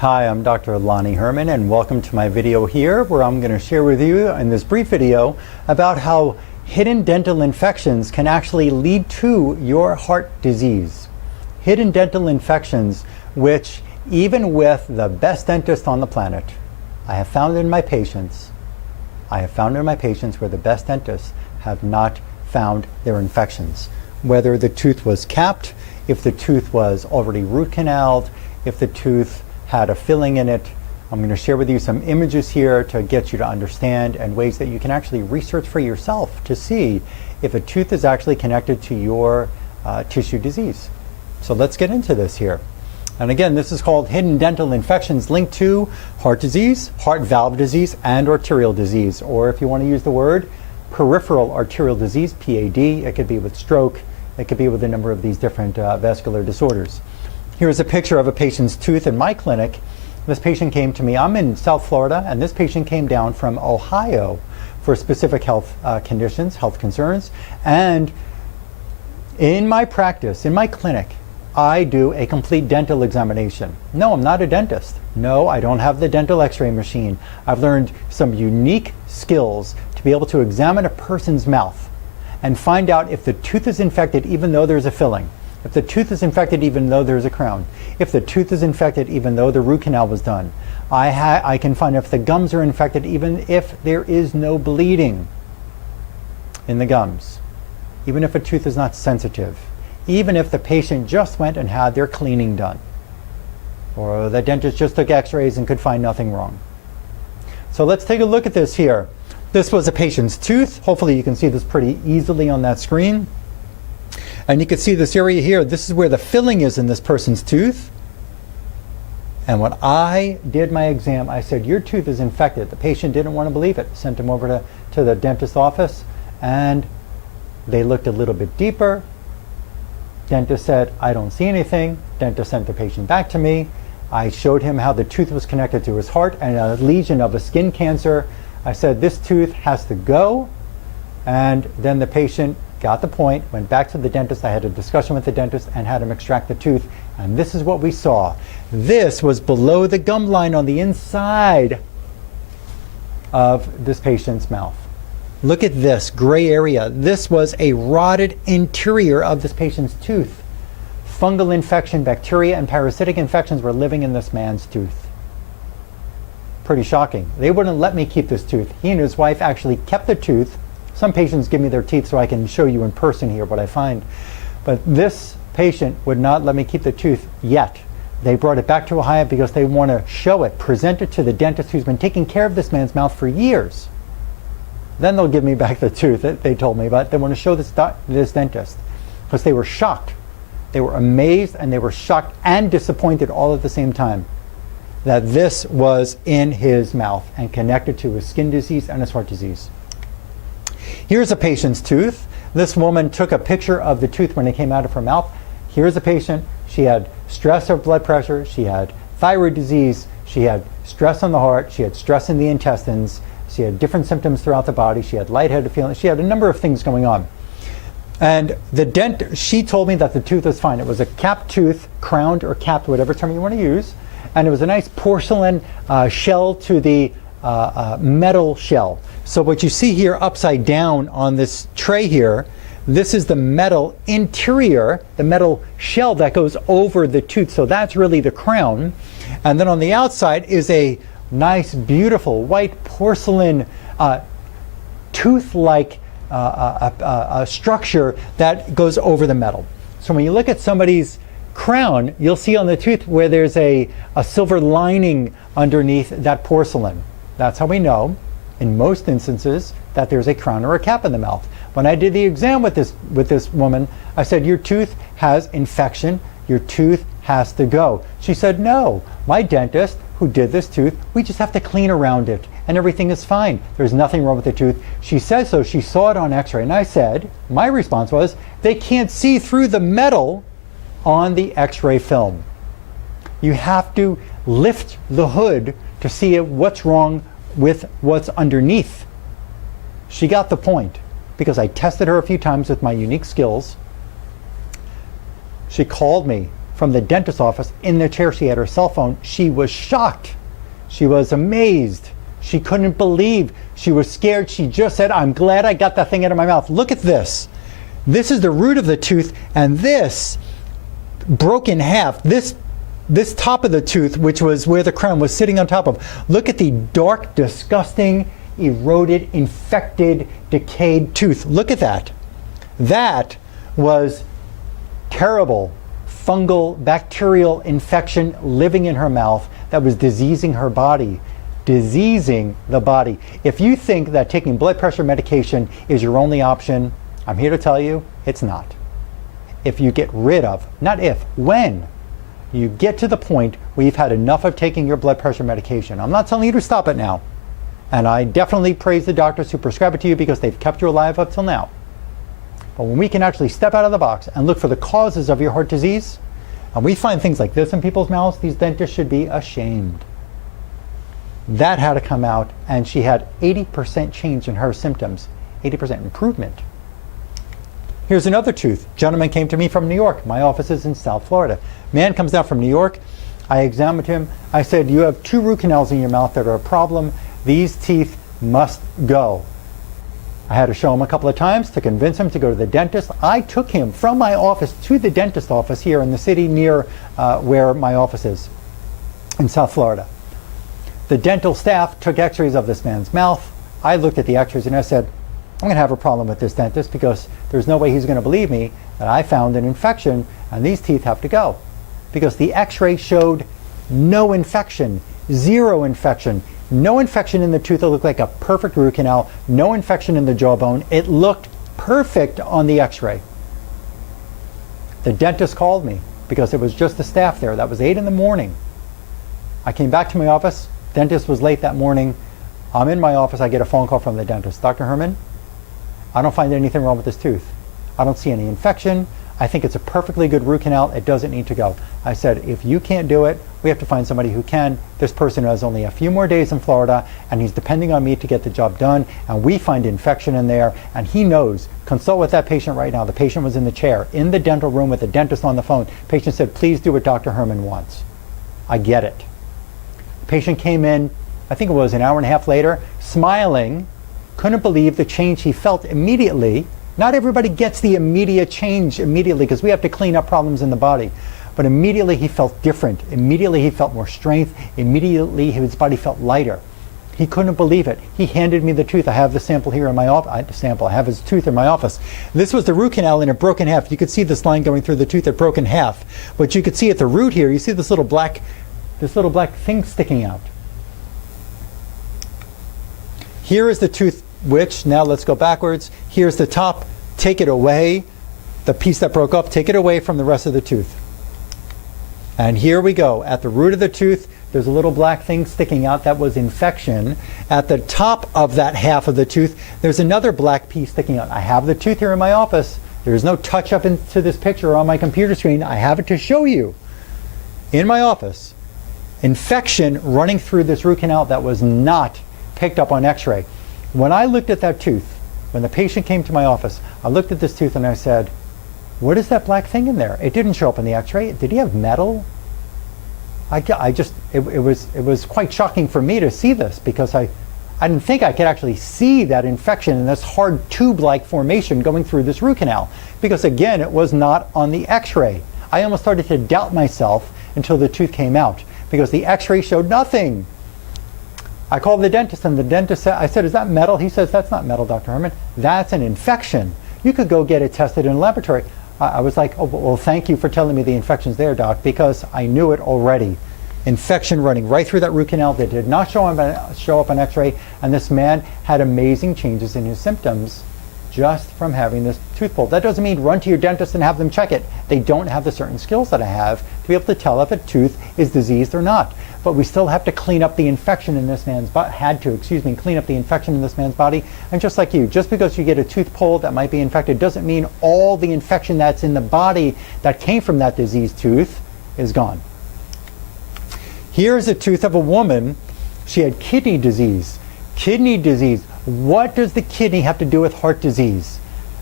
Hi, I'm Dr. Lonnie Herman, and welcome to my video here where I'm going to share with you in this brief video about how hidden dental infections can actually lead to your heart disease. Hidden dental infections which, even with the best dentist on the planet, I have found in my patients where the best dentists have not found their infections. Whether the tooth was capped, if the tooth was already root canaled, if the tooth had a filling in it. I'm going to share with you some images here to get you to understand and ways that you can actually research for yourself to see if a tooth is actually connected to your tissue disease. So let's get into this here. And again, this is called hidden dental infections linked to heart disease, heart valve disease, and arterial disease. Or if you want to use the word peripheral arterial disease, PAD, it could be with stroke, it could be with a number of these different vascular disorders. Here's a picture of a patient's tooth in my clinic. This patient came to me. I'm in South Florida, and this patient came down from Ohio for specific health conditions, health concerns. And in my practice, in my clinic, I do a complete dental examination. No, I'm not a dentist. No, I don't have the dental x-ray machine. I've learned some unique skills to be able to examine a person's mouth and find out if the tooth is infected even though there's a filling. If the tooth is infected even though there's a crown, if the tooth is infected even though the root canal was done, I can find if the gums are infected even if there is no bleeding in the gums, even if a tooth is not sensitive, even if the patient just went and had their cleaning done, or the dentist just took x-rays and could find nothing wrong. So let's take a look at this here. This was a patient's tooth. Hopefully you can see this pretty easily on that screen. And you can see this area here. This is where the filling is in this person's tooth. And when I did my exam, I said, your tooth is infected. The patient didn't want to believe it. Sent him over to the dentist's office, and they looked a little bit deeper. Dentist said, I don't see anything. Dentist sent the patient back to me. I showed him how the tooth was connected to his heart and a lesion of a skin cancer. I said, this tooth has to go. And then the patient got the point, went back to the dentist. I had a discussion with the dentist and had him extract the tooth. And this is what we saw. This was below the gum line on the inside of this patient's mouth. Look at this gray area. This was a rotted interior of this patient's tooth. Fungal infection, bacteria, and parasitic infections were living in this man's tooth. Pretty shocking. They wouldn't let me keep this tooth. He and his wife actually kept the tooth. Some patients give me their teeth so I can show you in person here what I find. But this patient would not let me keep the tooth yet. They brought it back to Ohio because they want to show it, present it to the dentist who's been taking care of this man's mouth for years. Then they'll give me back the tooth that they told me about. They want to show this dentist because they were shocked. They were amazed and they were shocked and disappointed all at the same time that this was in his mouth and connected to his skin disease and his heart disease. Here's a patient's tooth. This woman took a picture of the tooth when it came out of her mouth. Here's a patient. She had stress of blood pressure. She had thyroid disease. She had stress on the heart. She had stress in the intestines. She had different symptoms throughout the body. She had lightheaded feelings. She had a number of things going on. And she told me that the tooth was fine. It was a capped tooth, crowned or capped, whatever term you want to use. And it was a nice porcelain shell to the metal shell. So what you see here upside down on this tray here, this is the metal interior, the metal shell that goes over the tooth. So that's really the crown. And then on the outside is a nice, beautiful white porcelain tooth-like structure that goes over the metal. So when you look at somebody's crown, you'll see on the tooth where there's a silver lining underneath that porcelain. That's how we know, in most instances, that there's a crown or a cap in the mouth. When I did the exam with this woman, I said, your tooth has infection, your tooth has to go. She said, no, my dentist who did this tooth, we just have to clean around it and everything is fine. There's nothing wrong with the tooth. She says so. She saw it on x-ray. And I said, my response was, they can't see through the metal on the x-ray film. You have to lift the hood to see what's wrong with what's underneath. She got the point because I tested her a few times with my unique skills. She called me from the dentist's office. In the chair, she had her cell phone. She was shocked. She was amazed. She couldn't believe. She was scared. She just said, "I'm glad I got that thing out of my mouth. Look at this. This is the root of the tooth, and this broke in half. This top of the tooth, which was where the crown was sitting on top of. Look at the dark, disgusting, eroded, infected, decayed tooth. Look at that. That was terrible fungal, bacterial infection living in her mouth that was diseasing her body. Diseasing the body. If you think that taking blood pressure medication is your only option, I'm here to tell you, it's not. If you get rid of, not if, when you get to the point where you've had enough of taking your blood pressure medication. I'm not telling you to stop it now. And I definitely praise the doctors who prescribe it to you because they've kept you alive up till now. But when we can actually step out of the box and look for the causes of your heart disease, and we find things like this in people's mouths, these dentists should be ashamed. That had to come out, and she had 80% change in her symptoms, 80% improvement. Here's another tooth. Gentleman came to me from New York. My office is in South Florida. Man comes down from New York. I examined him. I said, "You have 2 root canals in your mouth that are a problem. These teeth must go." I had to show him a couple of times to convince him to go to the dentist. I took him from my office to the dentist office here in the city near where my office is in South Florida. The dental staff took x-rays of this man's mouth. I looked at the x-rays and I said, "I'm going to have a problem with this dentist because there's no way he's going to believe me that I found an infection and these teeth have to go." Because the x-ray showed no infection, 0 infection, no infection in the tooth. It looked like a perfect root canal, no infection in the jawbone. It looked perfect on the x-ray. The dentist called me because it was just the staff there. That was 8 in the morning. I came back to my office. Dentist was late that morning. I'm in my office. I get a phone call from the dentist. "Dr. Herman, I don't find anything wrong with this tooth. I don't see any infection. I think it's a perfectly good root canal. It doesn't need to go." I said, "If you can't do it, we have to find somebody who can. This person has only a few more days in Florida, and he's depending on me to get the job done, and we find infection in there, and he knows. Consult with that patient right now." The patient was in the chair, in the dental room with the dentist on the phone. Patient said, "Please do what Dr. Herman wants." I get it. The patient came in, I think it was an hour and a half later, smiling, couldn't believe the change he felt immediately. Not everybody gets the immediate change immediately because we have to clean up problems in the body. But immediately he felt different. Immediately he felt more strength. Immediately his body felt lighter. He couldn't believe it. He handed me the tooth. I have the sample here in my office. I have his tooth in my office. This was the root canal and it broke in half. You could see this line going through the tooth that broke in half. But you could see at the root here, you see this little black thing sticking out. Here is the tooth which, now let's go backwards. Here's the top. Take it away. The piece that broke off, take it away from the rest of the tooth. And here we go. At the root of the tooth, there's a little black thing sticking out. That was infection. At the top of that half of the tooth, there's another black piece sticking out. I have the tooth here in my office. There's no touch up into this picture on my computer screen. I have it to show you. In my office, infection running through this root canal that was not picked up on x-ray. When I looked at that tooth, when the patient came to my office, I looked at this tooth and I said, "What is that black thing in there? It didn't show up in the x-ray. Did he have metal?" It was quite shocking for me to see this because I didn't think I could actually see that infection and this hard tube-like formation going through this root canal because again, it was not on the x-ray. I almost started to doubt myself until the tooth came out because the x-ray showed nothing. I called the dentist and the dentist said, I said, "Is that metal?" He says, "That's not metal, Dr. Herman. That's an infection. You could go get it tested in a laboratory." I was like, "Oh, well, thank you for telling me the infection's there, doc," because I knew it already. Infection running right through that root canal that did not show up on x-ray, and this man had amazing changes in his symptoms just from having this tooth pulled. That doesn't mean run to your dentist and have them check it. They don't have the certain skills that I have to be able to tell if a tooth is diseased or not. But we still have to clean up the infection in this man's body, clean up the infection in this man's body. And just like you, just because you get a tooth pulled that might be infected doesn't mean all the infection that's in the body that came from that diseased tooth is gone. Here's a tooth of a woman. She had kidney disease. Kidney disease. What does the kidney have to do with heart disease?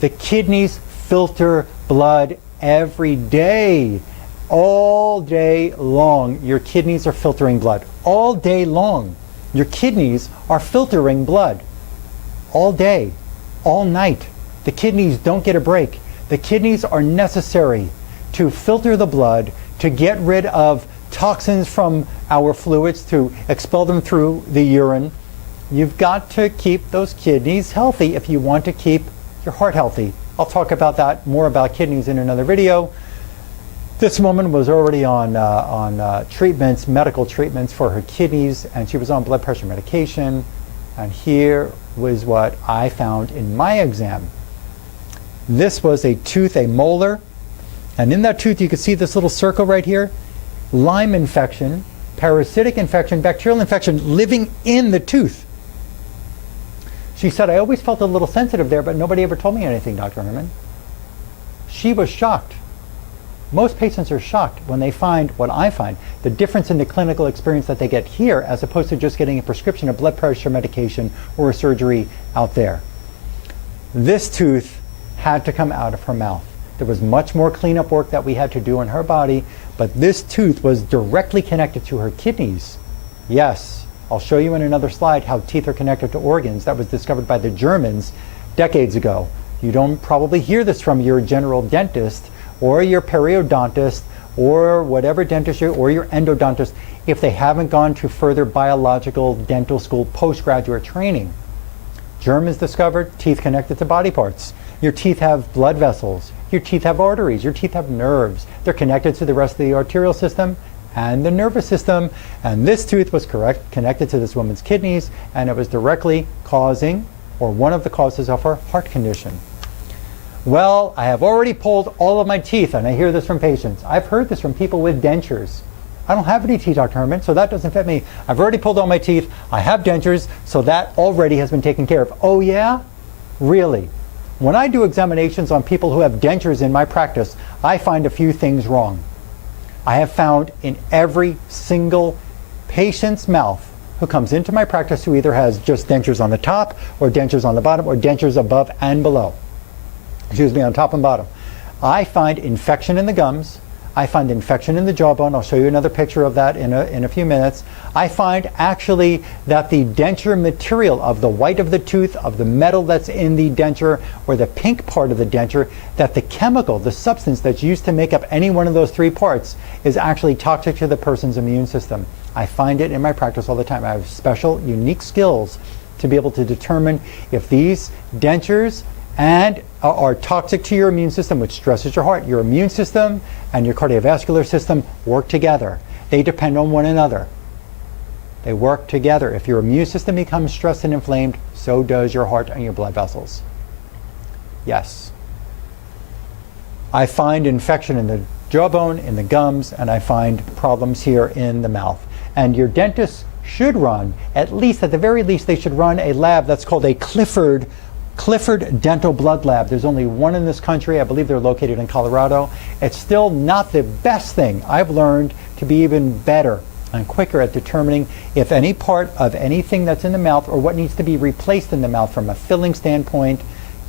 The kidneys filter blood every day. All day long, your kidneys are filtering blood. All day long, your kidneys are filtering blood. All day, all night. The kidneys don't get a break. The kidneys are necessary to filter the blood, to get rid of toxins from our fluids, to expel them through the urine. You've got to keep those kidneys healthy if you want to keep your heart healthy. I'll talk about that, more about kidneys in another video. This woman was already on treatments, medical treatments for her kidneys, and she was on blood pressure medication. And here was what I found in my exam. This was a tooth, a molar, and in that tooth you can see this little circle right here. Lyme infection, parasitic infection, bacterial infection living in the tooth. She said, I always felt a little sensitive there, but nobody ever told me anything, Dr. Herman. She was shocked. Most patients are shocked when they find what I find, the difference in the clinical experience that they get here as opposed to just getting a prescription of blood pressure medication or a surgery out there. This tooth had to come out of her mouth. There was much more cleanup work that we had to do in her body, but this tooth was directly connected to her kidneys. Yes, I'll show you in another slide how teeth are connected to organs. That was discovered by the Germans decades ago. You don't probably hear this from your general dentist or your periodontist or whatever dentist or your endodontist if they haven't gone to further biological dental school postgraduate training. Germans discovered teeth connected to body parts. Your teeth have blood vessels. Your teeth have arteries. Your teeth have nerves. They're connected to the rest of the arterial system and the nervous system. And this tooth was connected to this woman's kidneys, and it was directly causing, or one of the causes of her heart condition. Well, I have already pulled all of my teeth, and I hear this from patients. I've heard this from people with dentures. I don't have any teeth, Dr. Herman, so that doesn't fit me. I've already pulled all my teeth. I have dentures, so that already has been taken care of. Oh yeah? Really? When I do examinations on people who have dentures in my practice, I find a few things wrong. I have found in every single patient's mouth who comes into my practice who either has just dentures on the top or dentures on the bottom or dentures above and below. Excuse me, on top and bottom. I find infection in the gums. I find infection in the jawbone. I'll show you another picture of that in a few minutes. I find actually that the denture material of the white of the tooth, of the metal that's in the denture, or the pink part of the denture, that the chemical, the substance that's used to make up any one of those three parts is actually toxic to the person's immune system. I find it in my practice all the time. I have special, unique skills to be able to determine if these dentures and are toxic to your immune system, which stresses your heart. Your immune system and your cardiovascular system work together. They depend on one another. They work together. If your immune system becomes stressed and inflamed, so does your heart and your blood vessels. Yes. I find infection in the jawbone, in the gums, and I find problems here in the mouth. And your dentist should run, at the very least, they should run a lab that's called a Clifford Dental Blood Lab. There's only one in this country. I believe they're located in Colorado. It's still not the best thing. I've learned to be even better and quicker at determining if any part of anything that's in the mouth or what needs to be replaced in the mouth from a filling standpoint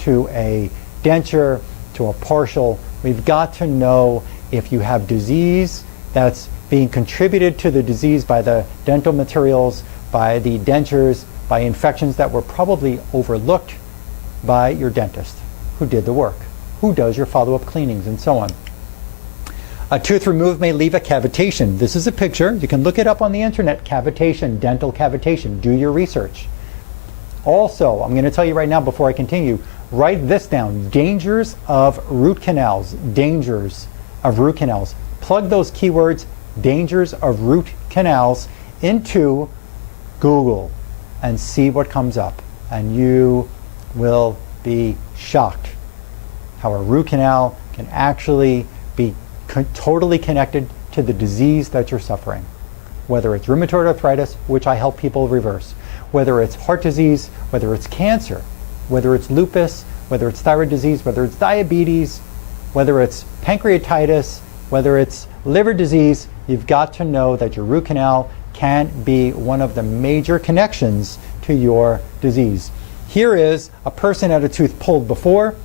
to a denture to a partial. We've got to know if you have disease that's being contributed to the disease by the dental materials, by the dentures, by infections that were probably overlooked by your dentist who did the work, who does your follow-up cleanings, and so on. A tooth removed may leave a cavitation. This is a picture. You can look it up on the internet. Cavitation, dental cavitation. Do your research. Also, I'm going to tell you right now before I continue, write this down. Dangers of root canals. Dangers of root canals. Plug those keywords, dangers of root canals, into Google and see what comes up. And you will be shocked how a root canal can actually be totally connected to the disease that you're suffering. Whether it's rheumatoid arthritis, which I help people reverse, whether it's heart disease, whether it's cancer, whether it's lupus, whether it's thyroid disease, whether it's diabetes, whether it's pancreatitis, whether it's liver disease, you've got to know that your root canal can be one of the major connections to your disease. Here is a person had a tooth pulled before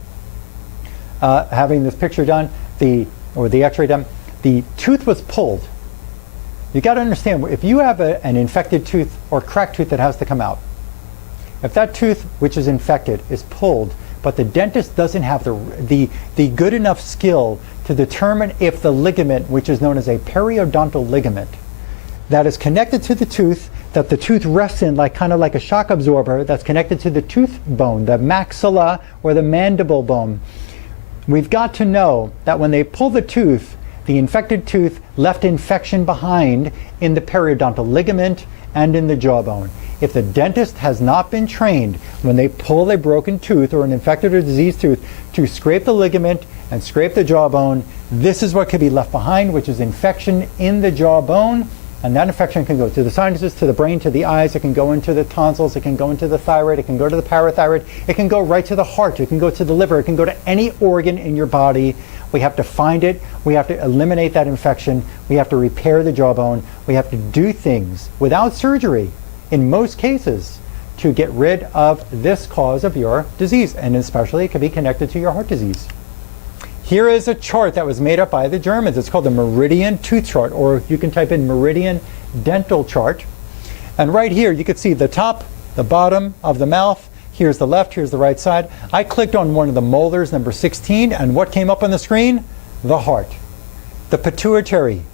having this picture done, the x-ray done. the tooth was pulled. You got to understand, if you have an infected tooth or cracked tooth that has to come out, if that tooth which is infected is pulled, but the dentist doesn't have the good enough skill to determine if the ligament, which is known as a periodontal ligament, that is connected to the tooth, that the tooth rests in kind of like a shock absorber, that's connected to the tooth bone, the maxilla or the mandible bone. We've got to know that when they pull the tooth, the infected tooth left infection behind in the periodontal ligament and in the jawbone. If the dentist has not been trained when they pull a broken tooth or an infected or diseased tooth to scrape the ligament and scrape the jawbone, this is what could be left behind, which is infection in the jawbone. And that infection can go to the sinuses, to the brain, to the eyes. It can go into the tonsils. It can go into the thyroid. It can go to the parathyroid. It can go right to the heart. It can go to the liver. It can go to any organ in your body. We have to find it. We have to eliminate that infection. We have to repair the jawbone. We have to do things without surgery, in most cases, to get rid of this cause of your disease. And especially it can be connected to your heart disease. Here is a chart that was made up by the Germans. It's called the Meridian tooth chart, or you can type in Meridian dental chart. And right here you can see the top, the bottom of the mouth. Here's the left, here's the right side. I clicked on one of the molars, number 16, and what came up on the screen? The heart, the pituitary,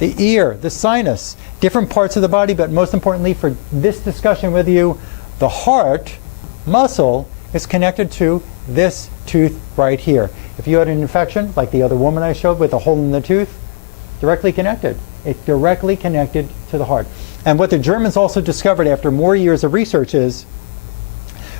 the ear, the sinus, different parts of the body, but most importantly for this discussion with you, the heart muscle is connected to this tooth right here. If you had an infection, like the other woman I showed with a hole in the tooth, directly connected. It's directly connected to the heart. And what the Germans also discovered after more years of research is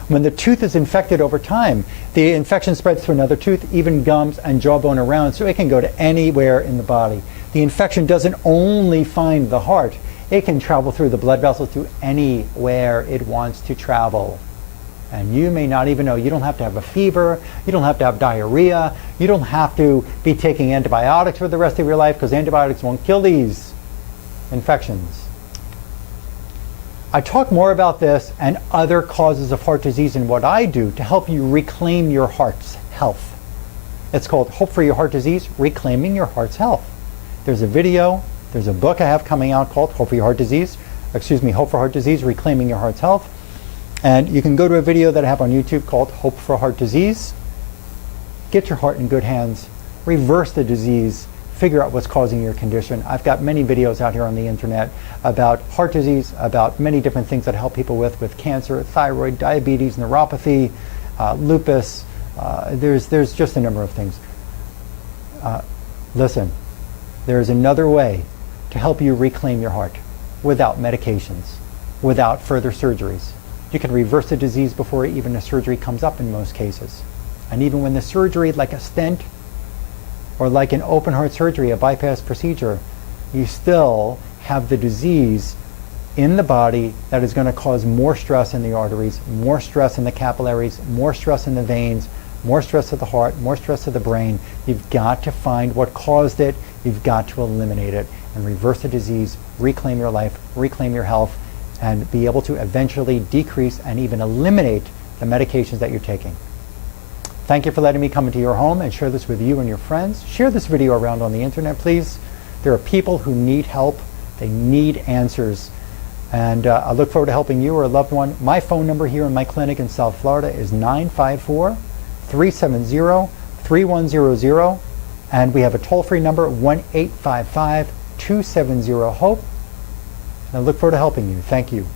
when the tooth is infected over time, the infection spreads to another tooth, even gums and jawbone around, so it can go to anywhere in the body. The infection doesn't only find the heart, it can travel through the blood vessels to anywhere it wants to travel. And you may not even know. You don't have to have a fever. You don't have to have diarrhea. You don't have to be taking antibiotics for the rest of your life, because antibiotics won't kill these infections. I talk more about this and other causes of heart disease and what I do to help you reclaim your heart's health. It's called Hope for Your Heart Disease, Reclaiming Your Heart's Health. There's a video, there's a book I have coming out called Hope for Your Heart Disease, Hope for Heart Disease, Reclaiming Your Heart's Health. And you can go to a video that I have on YouTube called Hope for Heart Disease. Get your heart in good hands, reverse the disease, figure out what's causing your condition. I've got many videos out here on the internet about heart disease, about many different things that help people with cancer, thyroid, diabetes, neuropathy, lupus. There's just a number of things. Listen, there's another way to help you reclaim your heart without medications, without further surgeries. You can reverse the disease before even a surgery comes up in most cases. And even when the surgery, like a stent or like an open heart surgery, a bypass procedure, you still have the disease in the body that is going to cause more stress in the arteries, more stress in the capillaries, more stress in the veins, more stress to the heart, more stress to the brain. You've got to find what caused it. You've got to eliminate it and reverse the disease, reclaim your life, reclaim your health, and be able to eventually decrease and even eliminate the medications that you're taking. Thank you for letting me come into your home and share this with you and your friends. Share this video around on the internet, please. There are people who need help. They need answers. And I look forward to helping you or a loved one. My phone number here in my clinic in South Florida is 954-370-3100. And we have a toll-free number, 1-855-270-HOPE. And I look forward to helping you. Thank you.